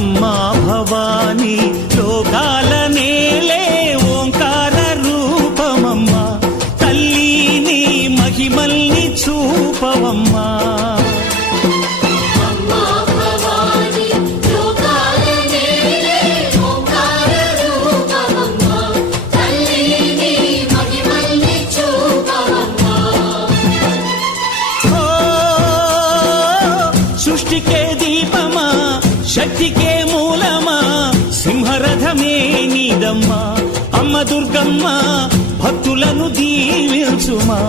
అమ్మా భవానీ లోకాల నేలే ఓంకార రూపమమ్మా తల్లి నీ మహిమల్ని చూపవమ్మా సృష్టికే దీపమా శక్తికే మూలమా సింహరథమే నీదమ్మా అమ్మ దుర్గమ్మ భక్తులను దీవించుమా